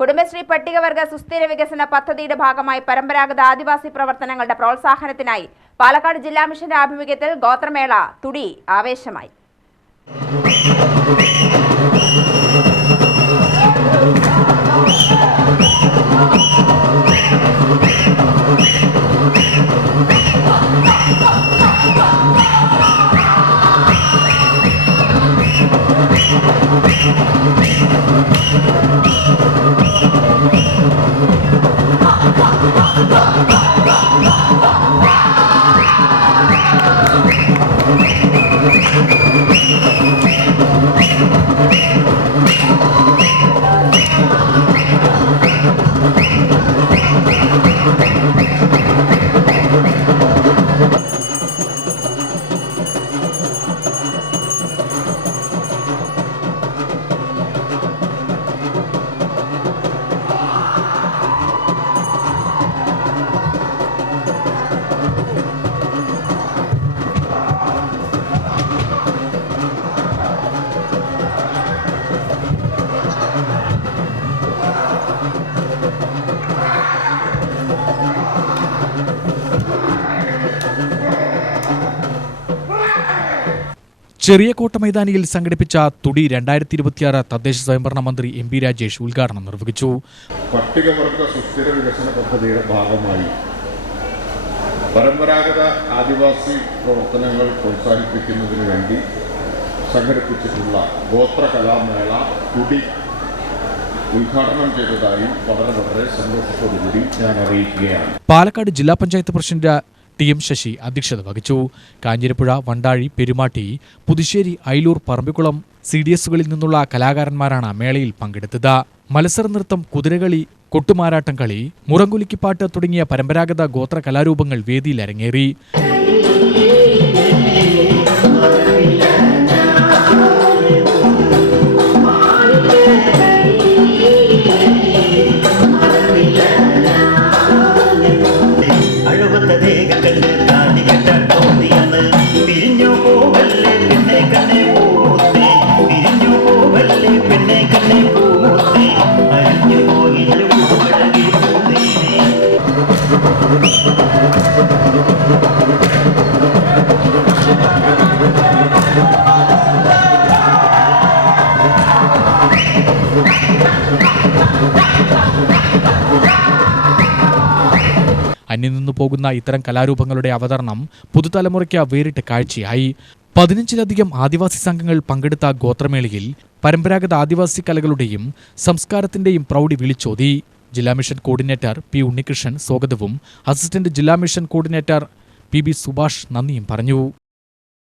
കുടുംബശ്രീ പട്ടികവർഗ സുസ്ഥിര വികസന പദ്ധതിയുടെ ഭാഗമായി പരമ്പരാഗത ആദിവാസി പ്രവർത്തനങ്ങളുടെ പ്രോത്സാഹനത്തിനായി പാലക്കാട് ജില്ലാ മിഷന്റെ ആഭിമുഖ്യത്തിൽ ഗോത്രമേള തുടി ആവേശമായി. ചെറിയകോട്ട മൈതാനിയിൽ സംഘടിപ്പിച്ച തുടി 2026 തദ്ദേശ സ്വയംഭരണ മന്ത്രി എം പി രാജേഷ് ഉദ്ഘാടനം നിർവഹിച്ചു. പട്ടികവർഗ സുസ്ഥിര വികസന പദ്ധതിയുടെ ഭാഗമായി പരമ്പരാഗത ആദിവാസി പ്രവർത്തനങ്ങൾ പ്രോത്സാഹിപ്പിക്കുന്നതിന് വേണ്ടി സംഘടിപ്പിച്ചിട്ടുള്ള ഗോത്രകലാമേള തുടി ഉദ്ഘാടനം ചെയ്തതായി വളരെ സന്തോഷത്തോടുകൂടി ഞാൻ അറിയിക്കുകയാണ്. പാലക്കാട് ജില്ലാ പഞ്ചായത്ത് പ്രസിഡന്റ് ടി.എം. ശശി അധ്യക്ഷത വഹിച്ചു. കാഞ്ഞിരപ്പുഴ, വണ്ടാഴി, പെരുമാട്ടി, പുതുശ്ശേരി, അയിലൂർ, പറമ്പിക്കുളം CDSകളിൽ നിന്നുള്ള കലാകാരന്മാരാണ് മേളയിൽ പങ്കെടുത്തത്. മത്സര നൃത്തം, കുതിരകളി, കൊട്ടുമാരാട്ടം കളി, മുറങ്കുലുക്കിപ്പാട്ട് തുടങ്ങിയ പരമ്പരാഗത ഗോത്ര കലാരൂപങ്ങൾ വേദിയിൽ അരങ്ങേറി. അന്യം നിന്നു പോകുന്ന ഇത്തരം കലാരൂപങ്ങളുടെ അവതരണം പുതുതലമുറയ്ക്ക് വേറിട്ട കാഴ്ചയായി. 15ലധികം ആദിവാസി സംഘങ്ങൾ പങ്കെടുത്ത ഗോത്രമേളയിൽ പരമ്പരാഗത ആദിവാസി കലകളുടെയും സംസ്കാരത്തിന്റെയും പ്രൗഢി വിളിച്ചോതി. ജില്ലാ മിഷൻ കോർഡിനേറ്റർ പി. ഉണ്ണികൃഷ്ണൻ സ്വാഗതവും അസിസ്റ്റന്റ് ജില്ലാ mission coordinator P. B. Subhash നന്ദിയും പറഞ്ഞു.